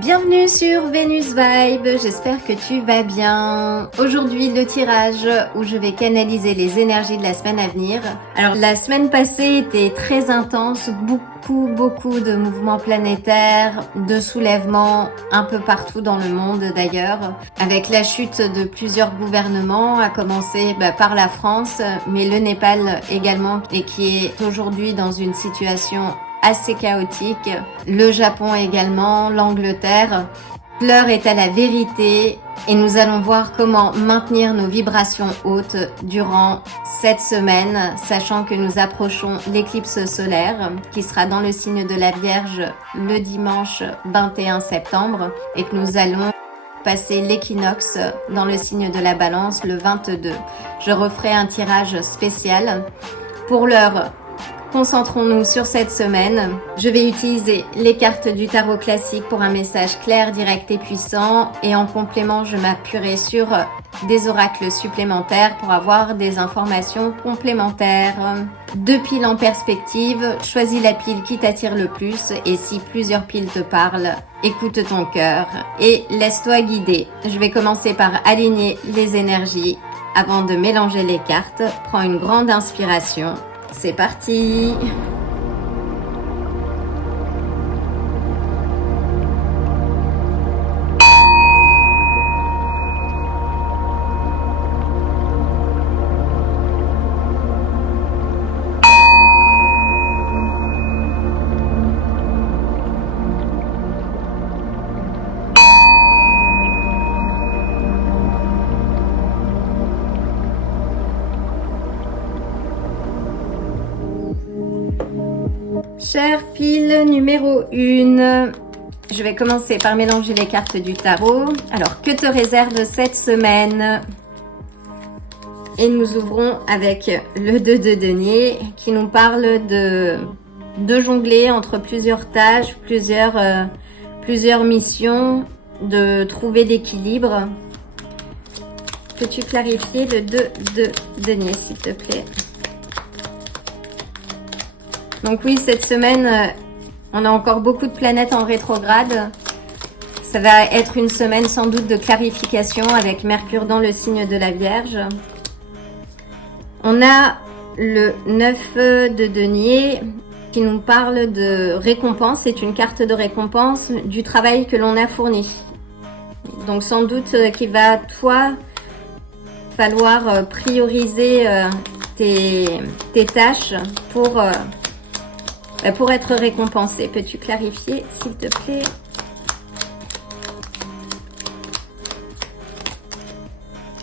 Bienvenue sur Venus Vibe, j'espère que tu vas bien. Aujourd'hui le tirage où je vais canaliser les énergies de la semaine à venir. Alors la semaine passée était très intense, beaucoup de mouvements planétaires, de soulèvements un peu partout dans le monde d'ailleurs, avec la chute de plusieurs gouvernements, à commencer par la France, mais le Népal également, et qui est aujourd'hui dans une situation assez chaotique, le Japon également, l'Angleterre. L'heure est à la vérité et nous allons voir comment maintenir nos vibrations hautes durant cette semaine, sachant que nous approchons l'éclipse solaire qui sera dans le signe de la Vierge le dimanche 21 septembre et que nous allons passer l'équinoxe dans le signe de la Balance le 22. Je referai un tirage spécial. Pour l'heure, concentrons-nous sur cette semaine. Je vais utiliser les cartes du tarot classique pour un message clair, direct et puissant. Et en complément, je m'appuierai sur des oracles supplémentaires pour avoir des informations complémentaires. 2 piles en perspective. Choisis la pile qui t'attire le plus. Et si plusieurs piles te parlent, écoute ton cœur et laisse-toi guider. Je vais commencer par aligner les énergies avant de mélanger les cartes. Prends une grande inspiration. C'est parti! Chère pile numéro 1, je vais commencer par mélanger les cartes du tarot. Alors, que te réserve cette semaine? Et nous ouvrons avec le 2 de denier qui nous parle de jongler entre plusieurs tâches, plusieurs missions, de trouver l'équilibre. Peux-tu clarifier le 2 de denier, s'il te plaît? Donc oui, cette semaine, on a encore beaucoup de planètes en rétrograde. Ça va être une semaine sans doute de clarification avec Mercure dans le signe de la Vierge. On a le 9 de denier qui nous parle de récompense. C'est une carte de récompense du travail que l'on a fourni. Donc sans doute qu'il va, toi, falloir prioriser tes tâches pour être récompensé. Peux-tu clarifier, s'il te plaît?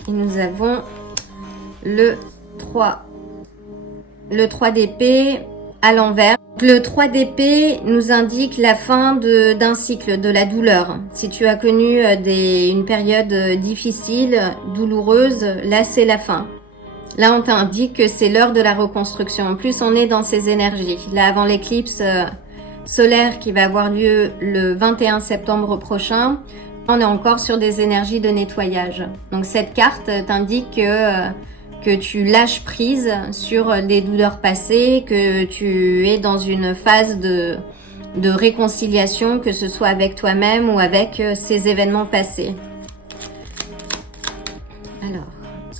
Et nous avons le 3. Le 3 d'épée à l'envers. Le 3 d'épée nous indique la fin d'un cycle, de la douleur. Si tu as connu une période difficile, douloureuse, là c'est la fin. Là, on t'indique que c'est l'heure de la reconstruction. En plus, on est dans ces énergies. Là, avant l'éclipse solaire qui va avoir lieu le 21 septembre prochain, on est encore sur des énergies de nettoyage. Donc, cette carte t'indique que tu lâches prise sur des douleurs passées, que tu es dans une phase de réconciliation, que ce soit avec toi-même ou avec ces événements passés. Alors,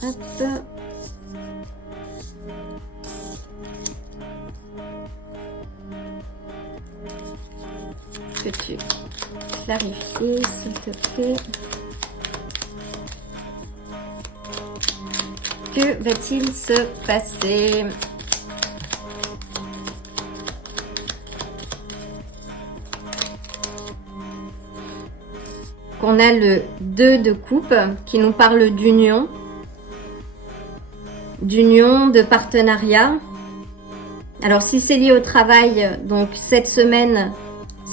hop... Peux-tu clarifier, s'il te plaît? Que va-t-il se passer? On a le 2 de coupe qui nous parle d'union, de partenariat. Alors si c'est lié au travail, donc cette semaine,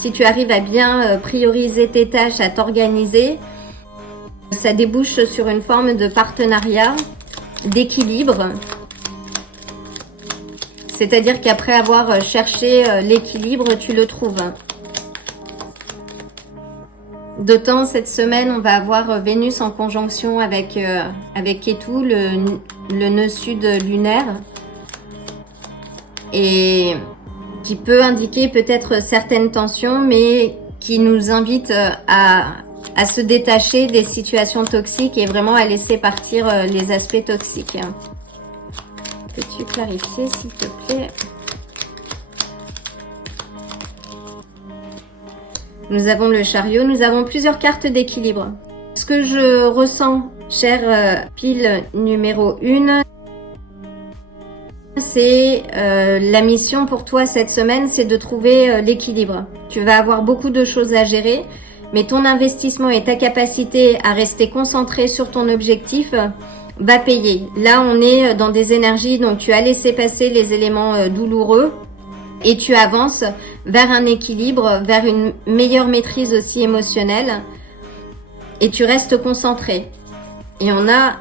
si tu arrives à bien prioriser tes tâches, à t'organiser, ça débouche sur une forme de partenariat, d'équilibre. C'est-à-dire qu'après avoir cherché l'équilibre, tu le trouves. D'autant cette semaine, on va avoir Vénus en conjonction avec Ketu, le nœud sud lunaire. Et qui peut indiquer peut-être certaines tensions, mais qui nous invite à se détacher des situations toxiques et vraiment à laisser partir les aspects toxiques. Peux-tu clarifier s'il te plaît? Nous avons le chariot, nous avons plusieurs cartes d'équilibre. Ce que je ressens, chère pile numéro 1, c'est la mission pour toi cette semaine, c'est de trouver l'équilibre. Tu vas avoir beaucoup de choses à gérer, mais ton investissement et ta capacité à rester concentré sur ton objectif va payer. Là, on est dans des énergies, donc tu as laissé passer les éléments douloureux et tu avances vers un équilibre, vers une meilleure maîtrise aussi émotionnelle et tu restes concentré. Et on a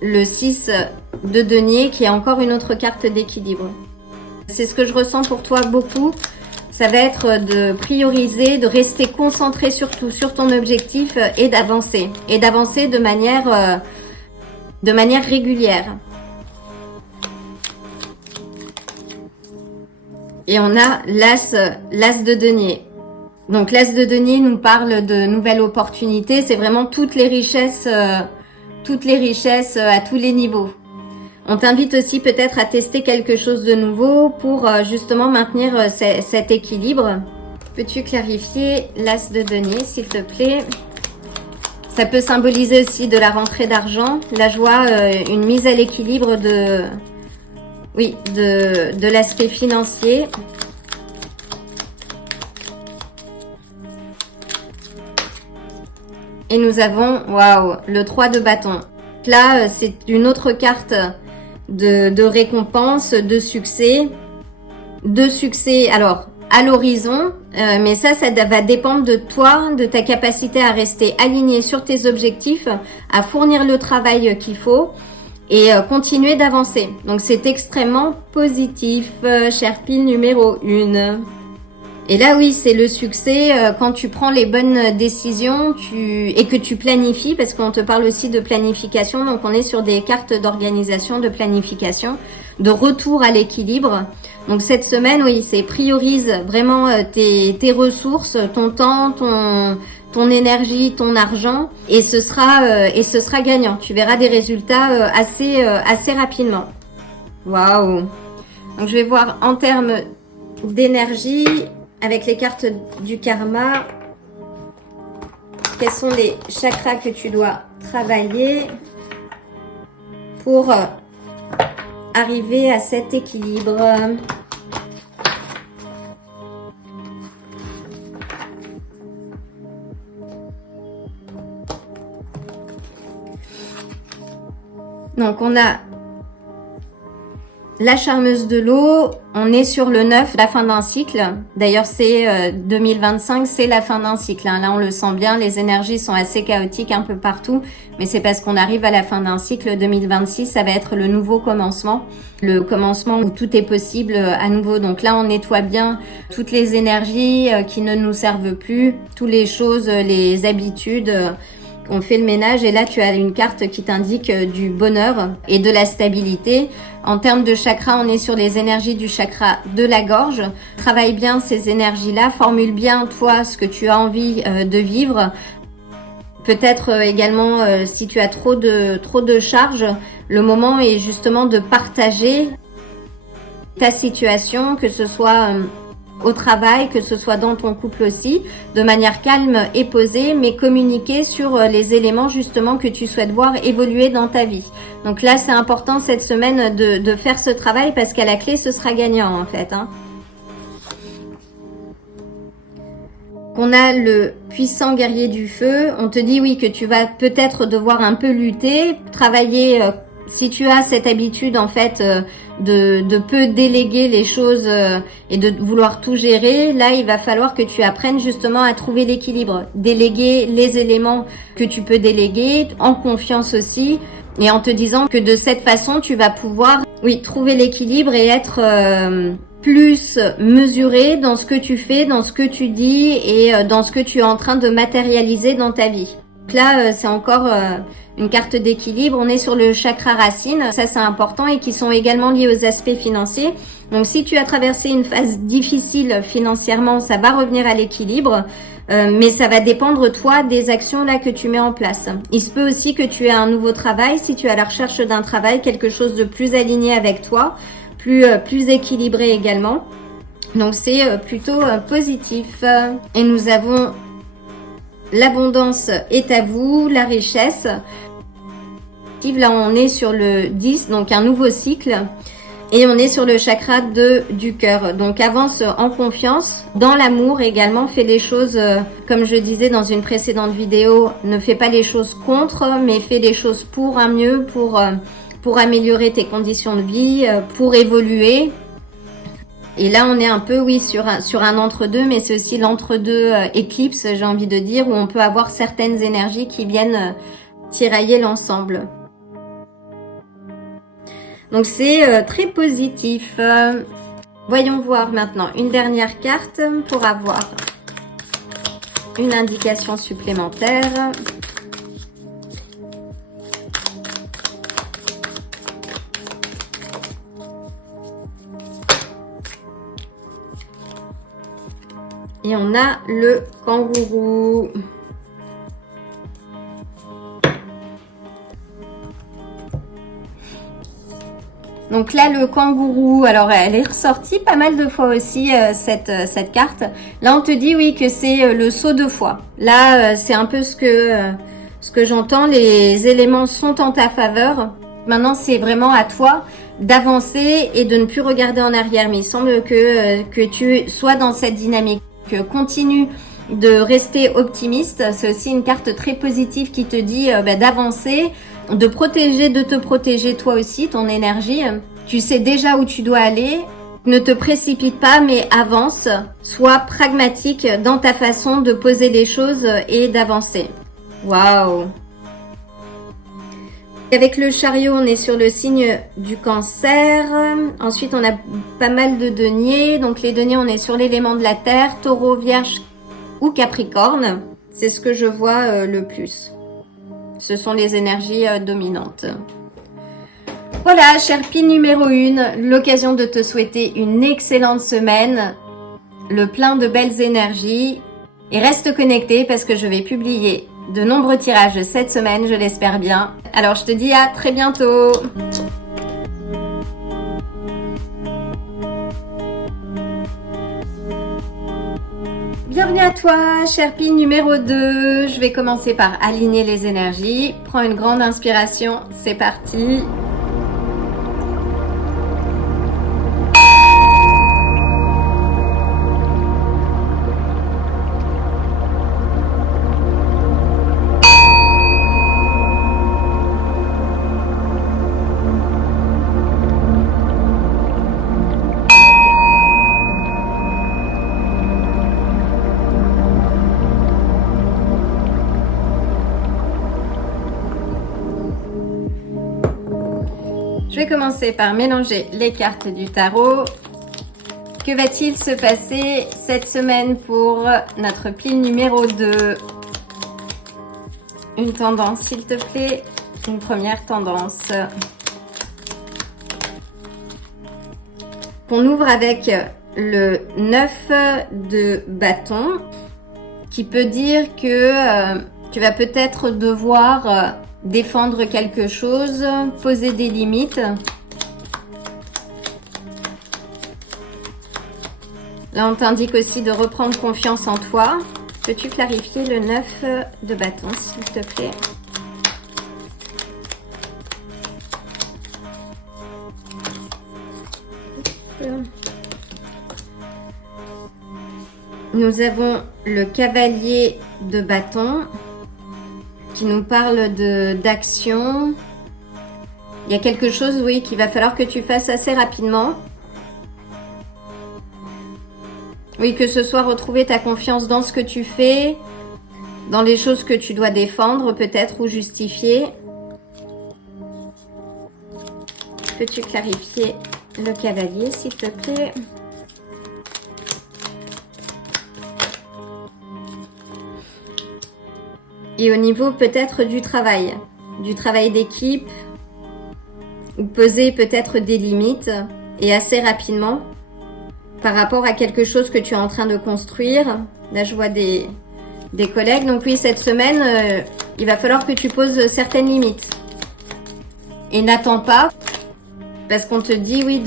le 6 de denier qui est encore une autre carte d'équilibre. C'est ce que je ressens pour toi beaucoup. Ça va être de prioriser, de rester concentré surtout sur ton objectif et d'avancer. Et d'avancer de manière régulière. Et on a l'as de denier. Donc l'as de denier nous parle de nouvelles opportunités. C'est vraiment toutes les richesses à tous les niveaux. On t'invite aussi peut-être à tester quelque chose de nouveau pour justement maintenir cet équilibre. Peux-tu clarifier l'as de denier s'il te plaît? Ça peut symboliser aussi de la rentrée d'argent, la joie, une mise à l'équilibre de l'aspect financier. Et nous avons, waouh, le 3 de bâton. Là, c'est une autre carte de récompense, de succès. Alors, à l'horizon, mais ça va dépendre de toi, de ta capacité à rester aligné sur tes objectifs, à fournir le travail qu'il faut et continuer d'avancer. Donc, c'est extrêmement positif, chère pile numéro 1. Et là, oui, c'est le succès quand tu prends les bonnes décisions et que tu planifies, parce qu'on te parle aussi de planification. Donc, on est sur des cartes d'organisation, de planification, de retour à l'équilibre. Donc, cette semaine, oui, c'est priorise vraiment tes ressources, ton temps, ton énergie, ton argent, et ce sera gagnant. Tu verras des résultats assez rapidement. Waouh! Donc, je vais voir en termes d'énergie. Avec les cartes du karma, quels sont les chakras que tu dois travailler pour arriver à cet équilibre? Donc on a la charmeuse de l'eau, on est sur le 9, la fin d'un cycle. D'ailleurs, c'est 2025, c'est la fin d'un cycle. Là, on le sent bien, les énergies sont assez chaotiques un peu partout. Mais c'est parce qu'on arrive à la fin d'un cycle. 2026, ça va être le nouveau commencement. Le commencement où tout est possible à nouveau. Donc là, on nettoie bien toutes les énergies qui ne nous servent plus. Toutes les choses, les habitudes. On fait le ménage et là tu as une carte qui t'indique du bonheur et de la stabilité. En termes de chakra, on est sur les énergies du chakra de la gorge. Travaille bien ces énergies-là, formule bien toi ce que tu as envie de vivre. Peut-être également si tu as trop de charges, le moment est justement de partager ta situation, que ce soit au travail, que ce soit dans ton couple aussi, de manière calme et posée, mais communiquer sur les éléments justement que tu souhaites voir évoluer dans ta vie. Donc là, c'est important cette semaine de faire ce travail parce qu'à la clé, ce sera gagnant en fait. On a le puissant guerrier du feu. On te dit oui que tu vas peut-être devoir un peu lutter, travailler. Si tu as cette habitude en fait de peu déléguer les choses et de vouloir tout gérer, là il va falloir que tu apprennes justement à trouver l'équilibre, déléguer les éléments que tu peux déléguer en confiance aussi et en te disant que de cette façon tu vas pouvoir trouver l'équilibre et être plus mesuré dans ce que tu fais, dans ce que tu dis et dans ce que tu es en train de matérialiser dans ta vie. Là, c'est encore une carte d'équilibre. On est sur le chakra racine, ça c'est important, et qui sont également liés aux aspects financiers. Donc si tu as traversé une phase difficile financièrement, ça va revenir à l'équilibre, mais ça va dépendre toi des actions là que tu mets en place. Il se peut aussi que tu aies un nouveau travail, si tu es à la recherche d'un travail, quelque chose de plus aligné avec toi, plus équilibré également. Donc c'est plutôt positif. Et nous avons l'abondance est à vous, la richesse. Là, on est sur le 10, donc un nouveau cycle. Et on est sur le chakra du cœur. Donc avance en confiance. Dans l'amour également, fais les choses, comme je disais dans une précédente vidéo, ne fais pas les choses contre, mais fais les choses pour un mieux, pour améliorer tes conditions de vie, pour évoluer. Et là, on est un peu, oui, sur un entre-deux, mais c'est aussi l'entre-deux éclipse, j'ai envie de dire, où on peut avoir certaines énergies qui viennent tirailler l'ensemble. Donc, c'est très positif. Voyons voir maintenant une dernière carte pour avoir une indication supplémentaire. Et on a le kangourou. Donc là, le kangourou, alors elle est ressortie pas mal de fois aussi, cette carte. Là, on te dit, oui, que c'est le saut de foi. Là, c'est un peu ce que j'entends. Les éléments sont en ta faveur. Maintenant, c'est vraiment à toi d'avancer et de ne plus regarder en arrière. Mais il semble que tu sois dans cette dynamique. Continue de rester optimiste. C'est aussi une carte très positive qui te dit d'avancer, de te protéger toi aussi, ton énergie. Tu sais déjà où tu dois aller. Ne te précipite pas, mais avance. Sois pragmatique dans ta façon de poser les choses et d'avancer. Waouh! Avec le chariot, on est sur le signe du cancer. Ensuite, on a pas mal de deniers. Donc, les deniers, on est sur l'élément de la terre, taureau, vierge ou capricorne. C'est ce que je vois le plus. Ce sont les énergies dominantes. Voilà, chère pile numéro 1, l'occasion de te souhaiter une excellente semaine, le plein de belles énergies. Et reste connecté parce que je vais publier de nombreux tirages cette semaine, je l'espère bien. Alors je te dis à très bientôt. Bienvenue à toi, chère pile numéro 2. Je vais commencer par aligner les énergies. Prends une grande inspiration, c'est parti. Je vais commencer par mélanger les cartes du tarot. Que va-t-il se passer cette semaine pour notre pile numéro 2? Une tendance, s'il te plaît. Une première tendance. On ouvre avec le 9 de bâton, qui peut dire que tu vas peut-être devoir défendre quelque chose, poser des limites. Là, on t'indique aussi de reprendre confiance en toi. Peux-tu clarifier le 9 de bâton, s'il te plaît? Nous avons le cavalier de bâton qui nous parle d'action. Il y a quelque chose, oui, qu'il va falloir que tu fasses assez rapidement. Oui, que ce soit retrouver ta confiance dans ce que tu fais, dans les choses que tu dois défendre peut-être ou justifier. Peux-tu clarifier le cavalier, s'il te plaît? et au niveau peut-être du travail d'équipe, ou poser peut-être des limites et assez rapidement par rapport à quelque chose que tu es en train de construire. Là, je vois des collègues. Donc oui, cette semaine, il va falloir que tu poses certaines limites. Et n'attends pas, parce qu'on te dit, oui,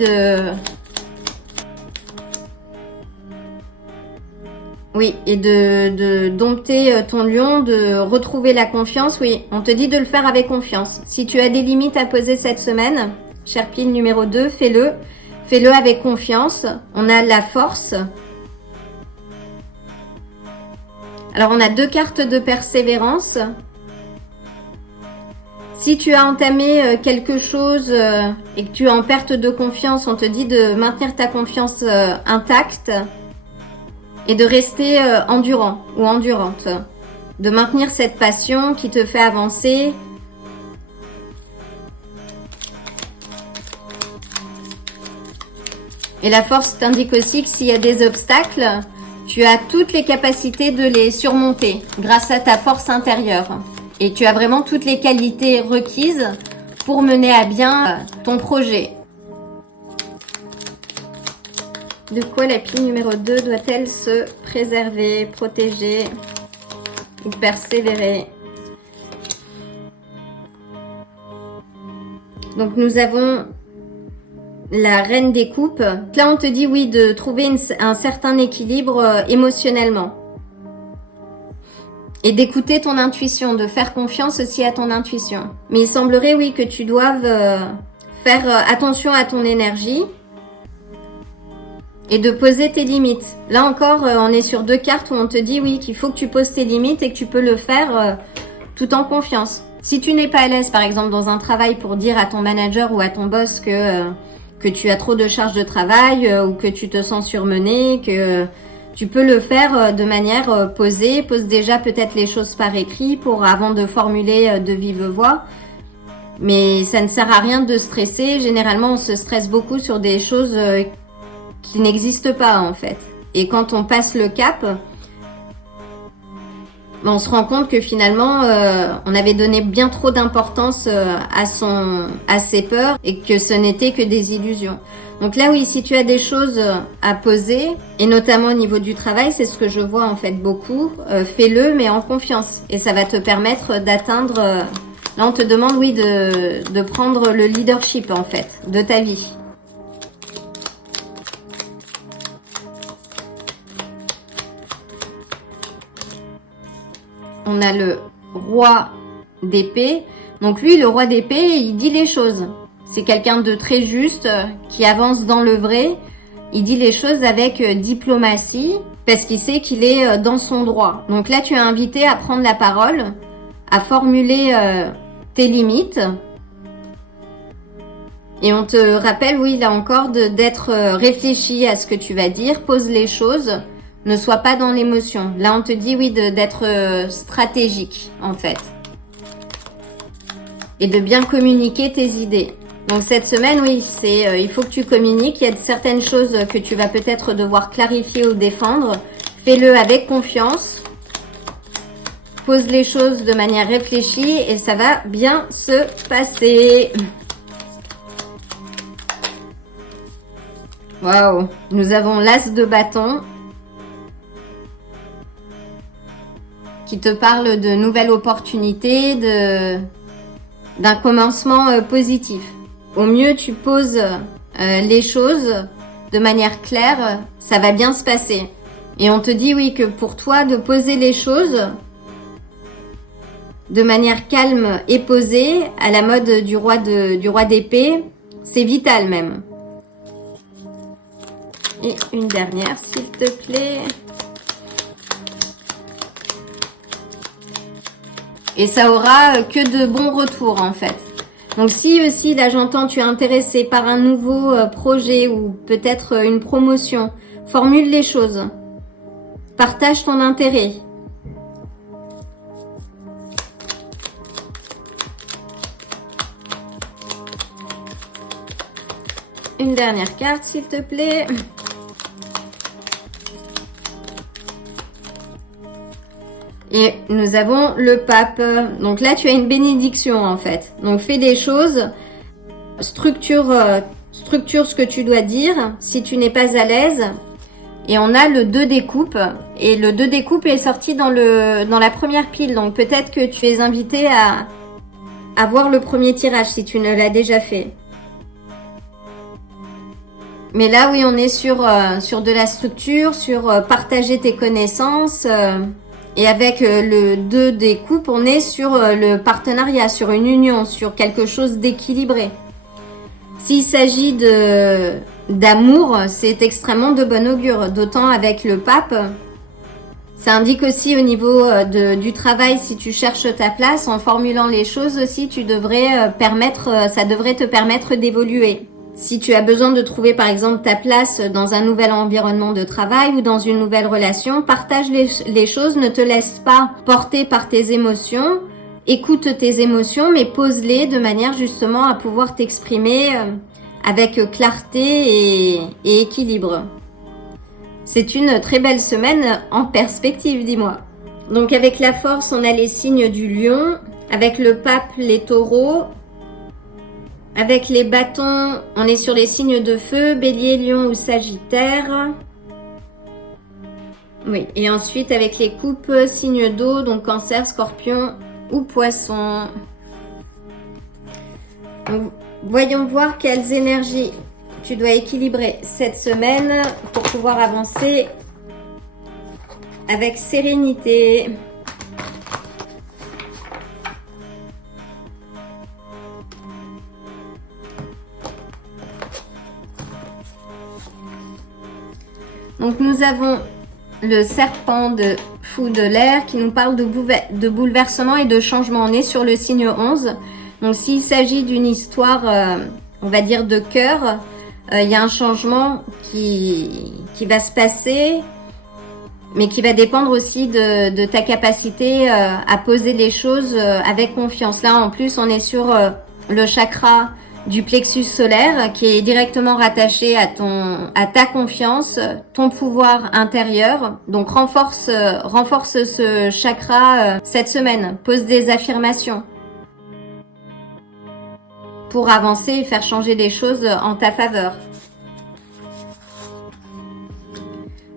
et de dompter ton lion, de retrouver la confiance. Oui, on te dit de le faire avec confiance. Si tu as des limites à poser cette semaine, cher pile numéro 2, fais-le. Fais-le avec confiance. On a la force. Alors, on a 2 cartes de persévérance. Si tu as entamé quelque chose et que tu es en perte de confiance, on te dit de maintenir ta confiance intacte et de rester endurant ou endurante. De maintenir cette passion qui te fait avancer. Et la force t'indique aussi que s'il y a des obstacles, tu as toutes les capacités de les surmonter grâce à ta force intérieure. Et tu as vraiment toutes les qualités requises pour mener à bien ton projet. De quoi la pile numéro 2 doit-elle se préserver, protéger ou persévérer? Donc nous avons la reine des coupes. Là, on te dit oui de trouver un certain équilibre émotionnellement. Et d'écouter ton intuition, de faire confiance aussi à ton intuition. Mais il semblerait, oui, que tu doives faire attention à ton énergie et de poser tes limites. Là encore, on est sur 2 cartes où on te dit, oui, qu'il faut que tu poses tes limites et que tu peux le faire tout en confiance. Si tu n'es pas à l'aise, par exemple, dans un travail pour dire à ton manager ou à ton boss que tu as trop de charge de travail ou que tu te sens surmené, que tu peux le faire de manière posée. Pose déjà peut-être les choses par écrit avant de formuler de vive voix. Mais ça ne sert à rien de stresser. Généralement, on se stresse beaucoup sur des choses qui n'existent pas en fait. Et quand on passe le cap, on se rend compte que finalement, on avait donné bien trop d'importance à ses peurs et que ce n'était que des illusions. Donc là, oui, si tu as des choses à poser, et notamment au niveau du travail, c'est ce que je vois en fait beaucoup, fais-le mais en confiance. Et ça va te permettre d'atteindre... là, on te demande, oui, de prendre le leadership en fait, de ta vie. On a le roi d'épée. Donc lui, le roi d'épée, il dit les choses. C'est quelqu'un de très juste, qui avance dans le vrai. Il dit les choses avec diplomatie, parce qu'il sait qu'il est dans son droit. Donc là, tu es invité à prendre la parole, à formuler tes limites. Et on te rappelle, oui, là encore, d'être réfléchi à ce que tu vas dire. Pose les choses. Ne sois pas dans l'émotion. Là, on te dit, oui, d'être stratégique, en fait. Et de bien communiquer tes idées. Donc, cette semaine, oui, il faut que tu communiques. Il y a certaines choses que tu vas peut-être devoir clarifier ou défendre. Fais-le avec confiance. Pose les choses de manière réfléchie et ça va bien se passer. Waouh! Nous avons l'as de bâton qui te parle de nouvelles opportunités, d'un commencement positif. Au mieux, tu poses les choses de manière claire, ça va bien se passer. Et on te dit, oui, que pour toi, de poser les choses de manière calme et posée, à la mode du roi d'épée, c'est vital même. Et une dernière, s'il te plaît. Et ça aura que de bons retours en fait. Donc si aussi, là j'entends, tu es intéressé par un nouveau projet ou peut-être une promotion, formule les choses. Partage ton intérêt. Une dernière carte s'il te plaît. Et nous avons le pape. Donc là, tu as une bénédiction en fait. Donc fais des choses, structure ce que tu dois dire si tu n'es pas à l'aise. Et on a le 2 des coupes. Et le 2 des coupes est sorti dans la première pile. Donc peut-être que tu es invité à voir le premier tirage si tu ne l'as déjà fait. Mais là, oui, on est sur de la structure, sur partager tes connaissances. Et avec le 2 des coupes, on est sur le partenariat, sur une union, sur quelque chose d'équilibré. S'il s'agit d'amour, c'est extrêmement de bon augure, d'autant avec le pape. Ça indique aussi au niveau du travail, si tu cherches ta place, en formulant les choses aussi, ça devrait te permettre d'évoluer. Si tu as besoin de trouver par exemple ta place dans un nouvel environnement de travail ou dans une nouvelle relation, partage les choses, ne te laisse pas porter par tes émotions, écoute tes émotions mais pose-les de manière justement à pouvoir t'exprimer avec clarté et équilibre. C'est une très belle semaine en perspective, dis-moi. Donc avec la force, on a les signes du lion, avec le pape, les taureaux. Avec les bâtons, on est sur les signes de feu, bélier, lion ou sagittaire. Oui, et ensuite avec les coupes, signes d'eau, donc cancer, scorpion ou poisson. Donc, voyons voir quelles énergies tu dois équilibrer cette semaine pour pouvoir avancer avec sérénité. Donc nous avons le serpent de fou de l'air qui nous parle de bouleversement et de changement. On est sur le signe 11. Donc s'il s'agit d'une histoire, on va dire de cœur, il y a un changement qui va se passer, mais qui va dépendre aussi de ta capacité à poser les choses avec confiance. Là en plus on est sur le chakra du plexus solaire qui est directement rattaché à ta confiance, ton pouvoir intérieur. Donc renforce ce chakra cette semaine. Pose des affirmations pour avancer et faire changer les choses en ta faveur.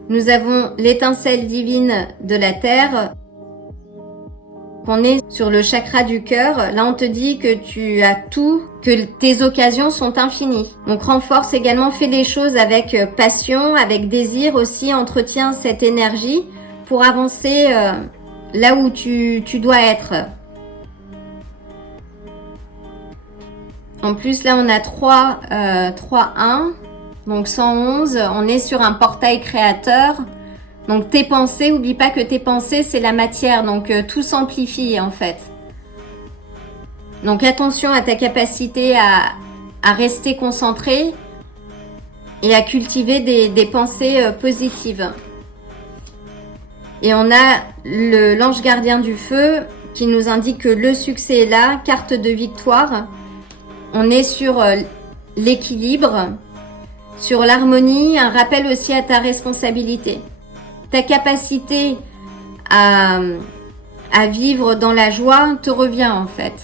Nous avons l'étincelle divine de la terre. On est sur le chakra du cœur. Là, on te dit que tu as tout, que tes occasions sont infinies. Donc, renforce également, fais les choses avec passion, avec désir aussi, entretiens cette énergie pour avancer là où tu dois être. En plus, là, on a 3-1, donc 111. On est sur un portail créateur. Donc tes pensées, oublie pas que tes pensées c'est la matière, donc tout s'amplifie en fait. Donc attention à ta capacité à rester concentré et à cultiver des pensées positives. Et on a l'ange gardien du feu qui nous indique que le succès est là, carte de victoire. On est sur l'équilibre, sur l'harmonie, un rappel aussi à ta responsabilité. Ta capacité à vivre dans la joie te revient en fait.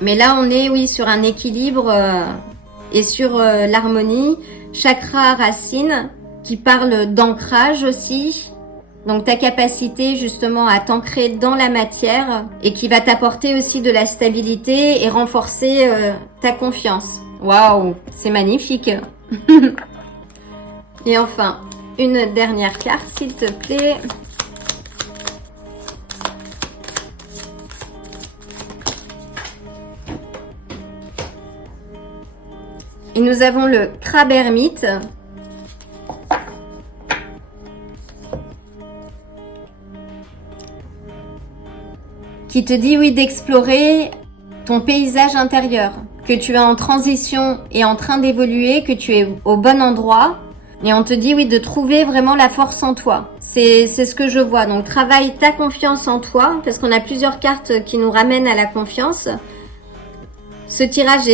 Mais là on est oui sur un équilibre et sur l'harmonie. Chakra racine qui parle d'ancrage aussi. Donc ta capacité justement à t'ancrer dans la matière et qui va t'apporter aussi de la stabilité et renforcer ta confiance. Waouh, c'est magnifique. Et enfin, une dernière carte, s'il te plaît. Et nous avons le crabe ermite. Qui te dit oui d'explorer ton paysage intérieur, que tu es en transition et en train d'évoluer, que tu es au bon endroit. Et on te dit oui de trouver vraiment la force en toi. C'est ce que je vois. Donc travaille ta confiance en toi parce qu'on a plusieurs cartes qui nous ramènent à la confiance. Ce tirage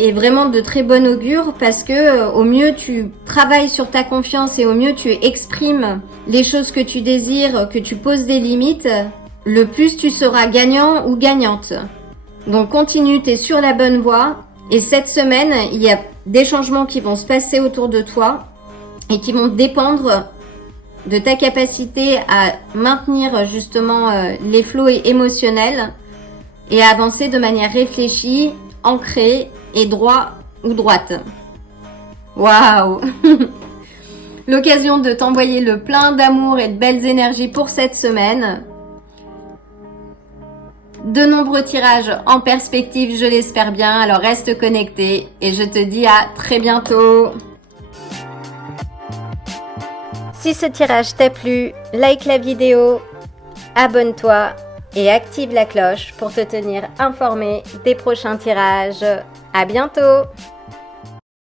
est vraiment de très bon augure parce que au mieux tu travailles sur ta confiance et au mieux tu exprimes les choses que tu désires, que tu poses des limites, le plus tu seras gagnant ou gagnante. Donc continue, tu es sur la bonne voie et cette semaine, il y a des changements qui vont se passer autour de toi et qui vont dépendre de ta capacité à maintenir justement les flots émotionnels et à avancer de manière réfléchie, ancrée et droit ou droite. Waouh! L'occasion de t'envoyer le plein d'amour et de belles énergies pour cette semaine. De nombreux tirages en perspective, je l'espère bien, alors reste connecté et je te dis à très bientôt. Si ce tirage t'a plu, like la vidéo, abonne-toi et active la cloche pour te tenir informé des prochains tirages. À bientôt!